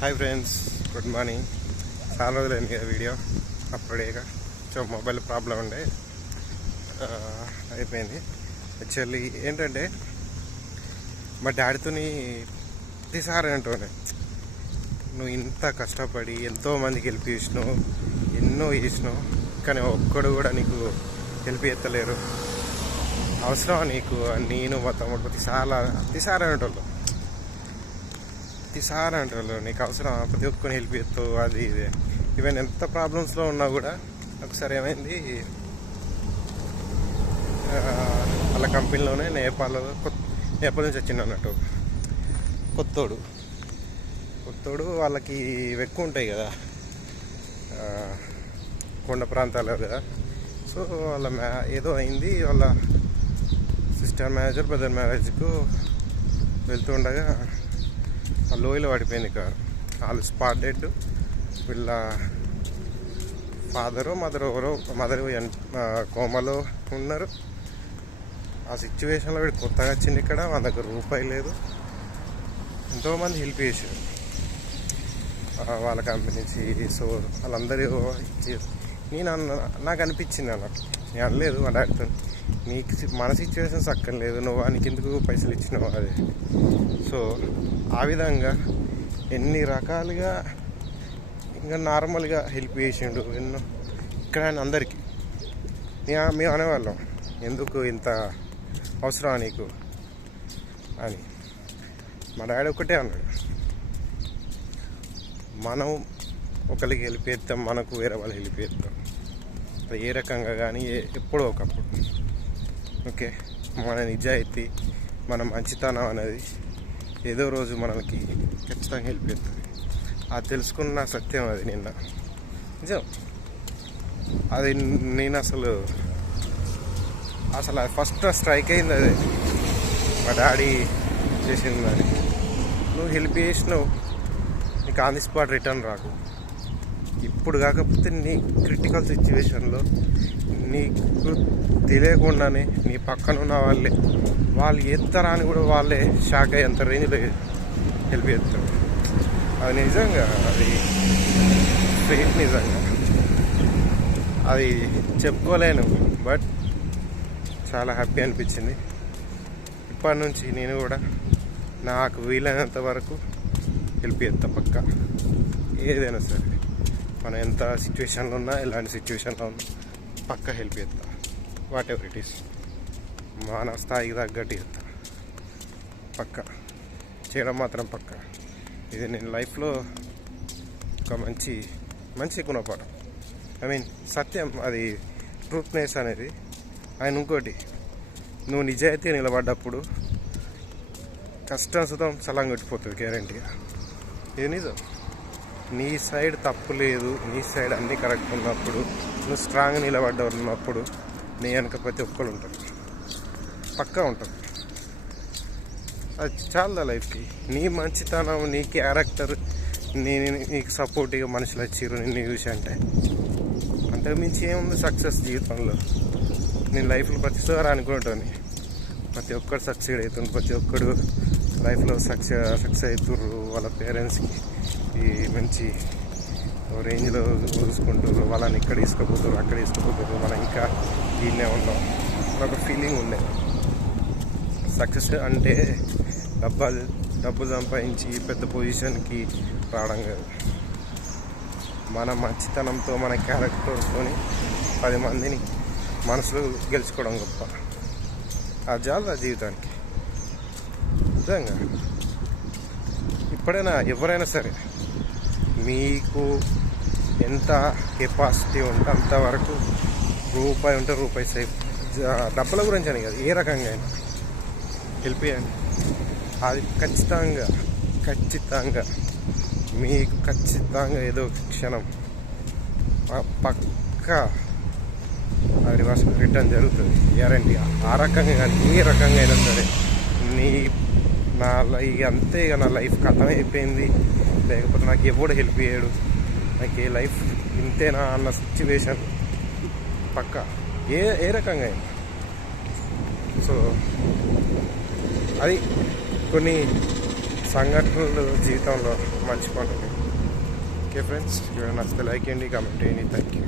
Hi friends good morning చాలా రోజులైంది కదా వీడియో అప్పుడే అయ్యాక సో మొబైల్ ప్రాబ్లం ఉండే. అయిపోయింది. యాక్చువల్లీ ఏంటంటే మా డాడీతోని ప్రతిసారి అంటుండే. నువ్వు ఇంత కష్టపడి ఎంతోమందికి హెల్ప్ చేసినావు ఎన్నో చేసినావు కానీ ఒక్కడు కూడా నీకు హెల్ప్ చేస్తలేరు. అవసరం నీకు? నేను మా తమ్ముడు ప్రతిసారి ప్రతిసారి అనేటోళ్ళు ప్రతిసారి అంటారు నీకు అవసరం ప్రతి ఒక్కరిని హెల్ప్ చేస్తావు అది ఇది. ఈవెన్ ఎంత ప్రాబ్లమ్స్లో ఉన్నా కూడా ఒకసారి ఏమైంది? వాళ్ళ కంపెనీలోనే నేపాల్ కొత్త నేపాల్ నుంచి వచ్చిండు అన్నట్టు. కొత్తోడు. కొత్తోడు వాళ్ళకి ఎక్కువ ఉంటాయి కదా. కొండ ప్రాంతాలు కదా. సో వాళ్ళ మ్యా ఏదో అయింది వాళ్ళ సిస్టర్ మ్యారేజ్ బ్రదర్ మ్యారేజ్కు వెళ్తుండగా ఆ లోయలో పడిపోయింది కారు. వాళ్ళు స్పాట్ డెడ్ వీళ్ళ ఫాదరు మదర్ ఎవరో మదర్ కోమలో ఉన్నారు. ఆ సిచ్యువేషన్లో వీడు కొత్తగా వచ్చింది ఇక్కడ మన దగ్గర రూపాయి లేదు. ఎంతోమంది హెల్ప్ చేశారు వాళ్ళ కంపెనీ నుంచి సో వాళ్ళందరూ ఇచ్చారు నేను అన్న నాకు అనిపించింది అన్నట్టు నేను అనలేదు వాళ్ళ డాడీతో నీకు సి- మన సిచ్యువేషన్స్ అక్కర్లేదు. నువ్వు వానికి ఎందుకు పైసలు ఇచ్చినావు అది? సో ఆ విధంగా ఎన్ని రకాలుగా ఇంకా నార్మల్గా హెల్ప్ చేసిండు ఎన్నో. ఇక్కడ ఆయన అందరికీ. మేము అనేవాళ్ళం. ఎందుకు ఇంత అవసరం నీకు? అని. మా డాడీ ఒకటే అన్నాడు. మనం ఒకరికి హెల్ప్ చేస్తాం మనకు వేరే వాళ్ళు హెల్ప్ చేస్తాం. ఏ రకంగా కానీ ఏ- ఎప్పుడో ఒకప్పుడు. ఓకే. మన నిజాయితీ మన మంచితనం అనేది ఏదో రోజు మనకి ఖచ్చితంగా హెల్ప్ చేస్తుంది. అది తెలుసుకున్న సత్యం అది నిన్న. నిజం? అది నేను అసలు అసలు ఫస్ట్ స్ట్రైక్ అయింది అదే. మా డాడీ చేసింది దాన్ని నువ్వు హెల్ప్ చేసినావు నీకు ఆన్ ది స్పాట్ రిటర్న్ రాకు. ఇప్పుడు కాకపోతే నీ క్రిటికల్ సిచ్యువేషన్లో నీకు తెలియకుండానే నీ పక్కన ఉన్న వాళ్ళే వాళ్ళు ఎత్తారా అని కూడా వాళ్ళే షాక్ అయ్యేంత రేంజ్లో హెల్ప్ చేస్తారు. అది నిజంగా అది ఫెయిల్ నిజంగా. అది చెప్పుకోలేను బట్ చాలా హ్యాపీ అనిపించింది. ఇప్పటి నుంచి నేను కూడా నాకు వీలైనంత వరకు హెల్ప్ చేస్తా పక్క. ఏదైనా సరే. మనం ఎంత సిచ్యువేషన్లో ఉన్నా ఎలాంటి సిచ్యువేషన్లో ఉన్నా పక్క హెల్ప్ చేస్తా. వాట్ ఎవర్ ఇట్ ఈస్ మన స్థాయికి తగ్గట్టు చేస్తా. పక్క. చేయడం మాత్రం పక్క. ఇది నేను లైఫ్లో ఒక మంచి మంచి గుణపాఠం. ఐ మీన్ సత్యం అది ట్రూత్నెస్ అనేది. ఆయన ఇంకోటి నువ్వు నిజాయితీ నిలబడ్డప్పుడు కష్టం సుతం సలం కొట్టిపోతుంది గ్యారంటీగా ఇది నిజం. నీ సైడ్ తప్పు లేదు నీ సైడ్ అన్నీ కరెక్ట్ ఉన్నప్పుడు నువ్వు స్ట్రాంగ్ నిలబడ్డ ఉన్నప్పుడు నీ వెనక ప్రతి ఒక్కరు ఉంటారు. పక్కా ఉంటారు. అది చాలా లైఫ్కి నీ మంచితనం నీ క్యారెక్టర్ నీ నీకు సపోర్టివ్గా మనుషులు వచ్చారు నిన్ను చూసి అంటే. అంతకుమించి ఏముంది సక్సెస్ జీవితంలో? నేను లైఫ్లో ప్రతిసారి అనుకుంటాను. ప్రతి ఒక్కరు సక్సెడ్ అవుతుంది ప్రతి ఒక్కడు లైఫ్లో సక్సెస్ సక్సెస్ అవుతుర్రు వాళ్ళ పేరెంట్స్కి. ఈ మంచి రేంజ్లో చూసుకుంటారు వాళ్ళని ఇక్కడ తీసుకుపోతారు అక్కడ తీసుకుపోతారు మనం ఇంకా ఈయనే ఉన్నాం. ఒక ఫీలింగ్ ఉండే. సక్సెస్ అంటే డబ్బా డబ్బు సంపాదించి పెద్ద పొజిషన్కి రావడం కాదు. మన మంచితనంతో మన క్యారెక్టర్తో పది మందిని మనసులో గెలుచుకోవడం గొప్ప. ఆ జాబ్ ఆ జీవితానికి. నిజంగా. ఇప్పుడైనా ఎవరైనా సరే మీకు ఎంత కెపాసిటీ ఉంటే అంతవరకు రూపాయి ఉంటే రూపాయి సేఫ్ డబ్బుల గురించి అని కాదు ఏ రకంగా అయినా. హెల్ప్ చేయండి. అది ఖచ్చితంగా ఖచ్చితంగా మీకు ఖచ్చితంగా ఏదో క్షణం పక్కా అది రివర్స్ రిటర్న్ జరుగుతుంది. గ్యారంటీ ఆ రకంగా కానీ ఏ రకంగా అయినా సరే నీ నా ఇక అంతే ఇక నా లైఫ్ కథం అయిపోయింది లేకపోతే నాకు ఎవడు హెల్ప్ చేయడు. నాకు ఏ లైఫ్ ఇంతేనా అన్న సిచ్యువేషన్ పక్క. ఏ ఏ రకంగా అయినా. సో అది కొన్ని సంఘటనలు జీవితంలో మర్చిపోండి ఓకే ఫ్రెండ్స్ నచ్చితే లైక్ చేయండి కామెంట్ చేయండి. Thank you